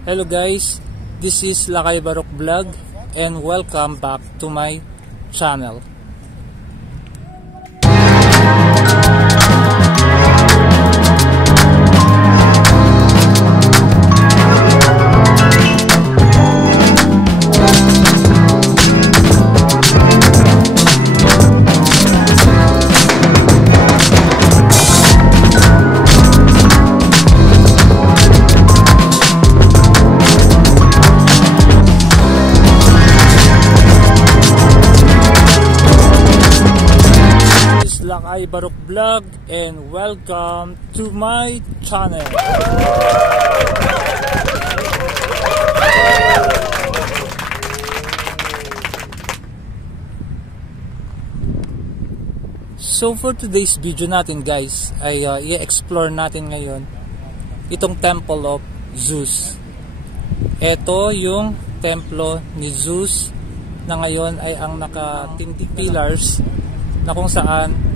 Hello guys, this is Lakay Barok Vlog and welcome back to my channel. Lakay Barok Vlog and welcome to my channel. So for today's video natin guys ay i-explore natin ngayon itong Temple of Zeus. Ito yung templo ni Zeus na ngayon ay ang nakatindig pillars na kung saan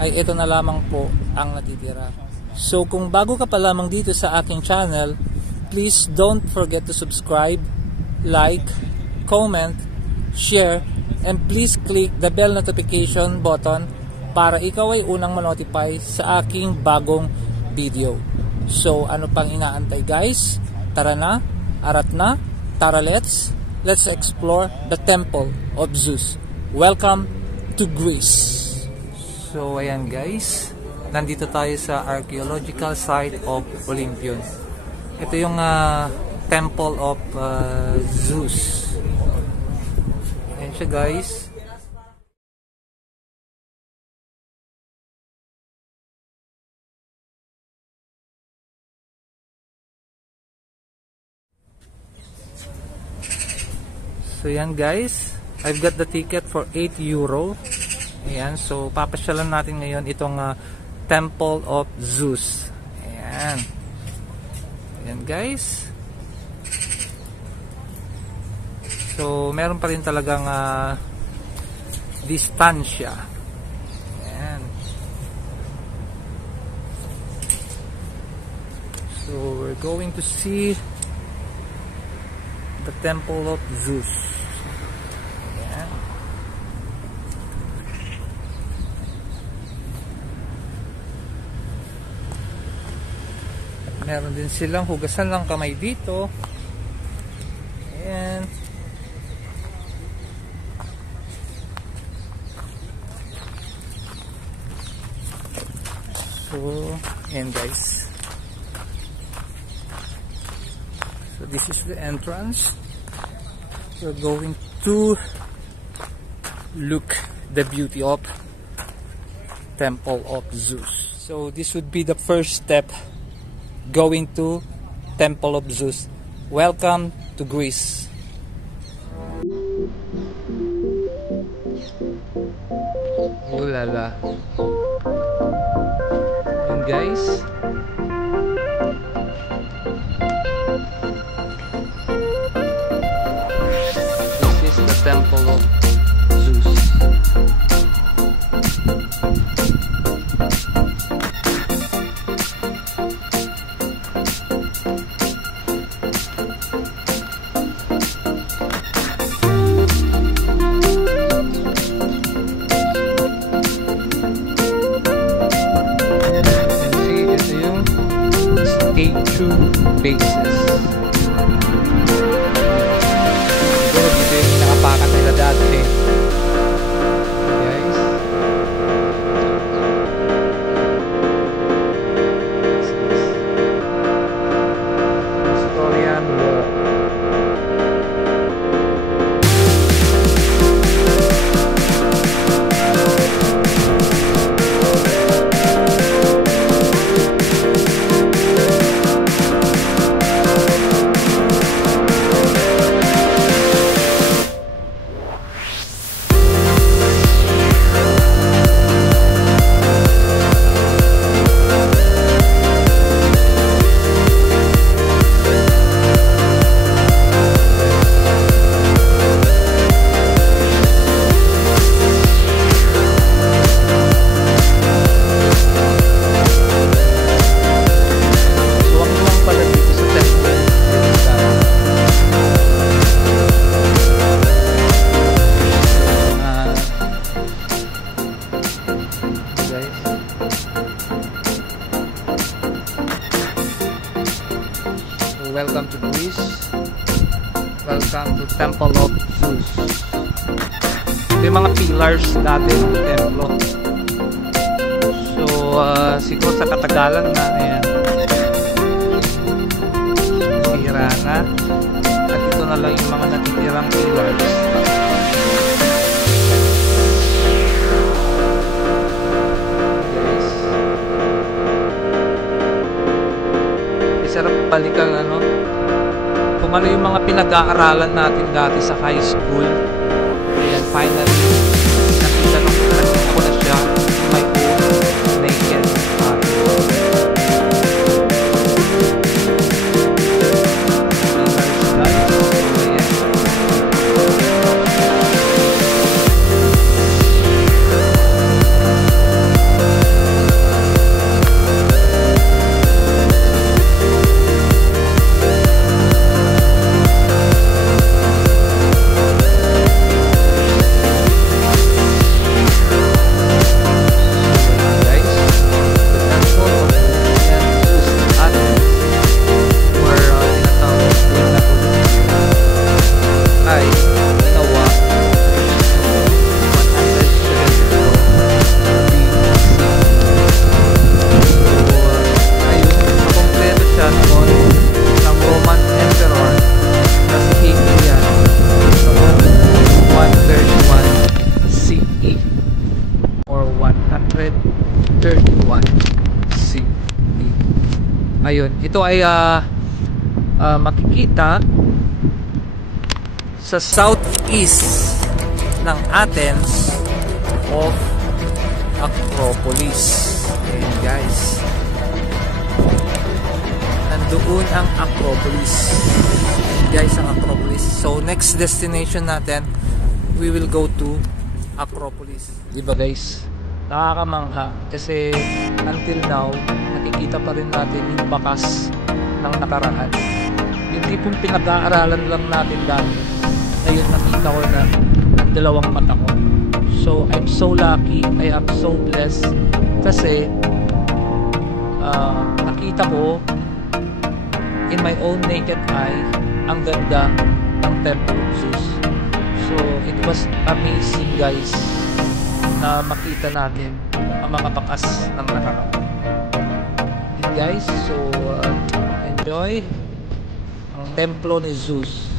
ay ito na lamang po ang natitira. So kung bago ka pa lamang dito sa aking channel, please don't forget to subscribe, like, comment, share, and please click the bell notification button para ikaw ay unang ma-notify sa aking bagong video. So ano pang inaantay guys? Tara na, arat na, tara let's explore the Temple of Zeus. Welcome to Greece. So ayan guys, nandito tayo sa archaeological site of Olympion. Ito yung Temple of Zeus. Ayan siya guys. So ayan guys, I've got the ticket for 8 euro. Ayan, so papasyalan natin ngayon itong Temple of Zeus. Ayan. Ayan guys. So meron pa rin talagang distansya. Ayan. So we're going to see the Temple of Zeus. Meron din silang hugasan ng kamay dito. Ayan. So, ayan guys. So, this is the entrance. We're going to look the beauty of Temple of Zeus. So, this would be the first step going to Temple of Zeus. Welcome to Greece. Oh la la. And guys, this is the Temple of Zeus. Statue bases. Siguro dito yung nakapakan nila dati. Guys. Historian wall. welcome to Greece. Welcome to Temple of Zeus. Ito yung mga pillars dati ng templo. So, siguro sa katagalan na, ayan, sira na. At ito na lang yung mga natitirang pillars. Sarap balikan kung ano yung mga pinag-aaralan natin dati sa high school. Ayan, finally nakita ko na siya in my own naked eye. Ayun, ito ay makikita sa southeast ng Athens of Acropolis. Ayan guys, nandoon ang Acropolis. Ayan guys, ang Acropolis. So next destination natin, we will go to Acropolis. Diba guys, nakakamangha kasi until now nakikita pa rin natin yung bakas ng nakaraan. Yung tipong pinag-aaralan lang natin dati, ngayon nakita ko na ang dalawang mata ko. So I'm so lucky, I am so blessed kasi nakita ko in my own naked eye ang ganda ng Temple of Zeus. So it was amazing guys na makita natin ang mga bakas ng nakaraan. Guys, so enjoy ang templo ni Zeus.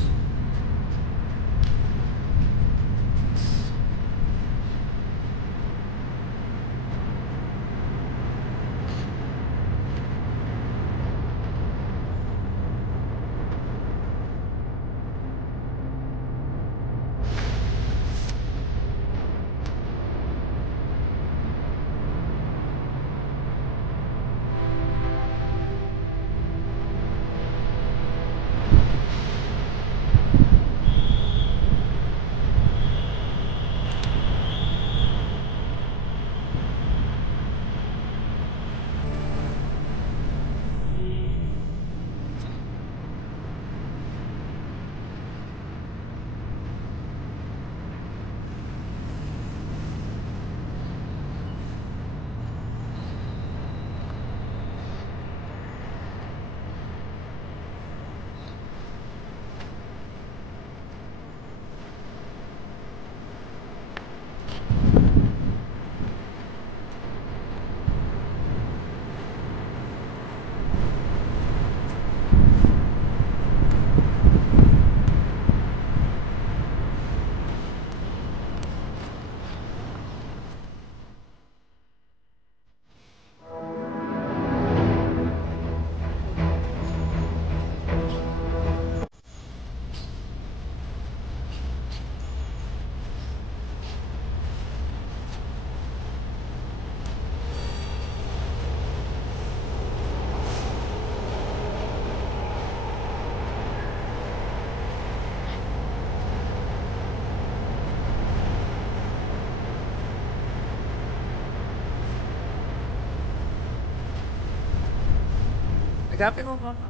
Agapin mo mama.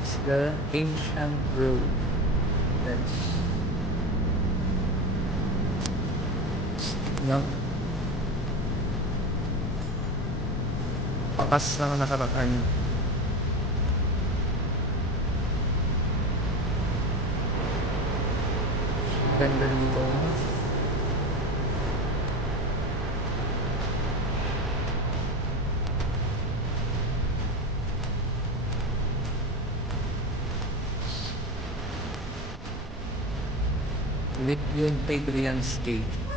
It's the ancient road. That's No? Pakas na nakaraan. Ganda dito. Yun, Hadrian's Gate.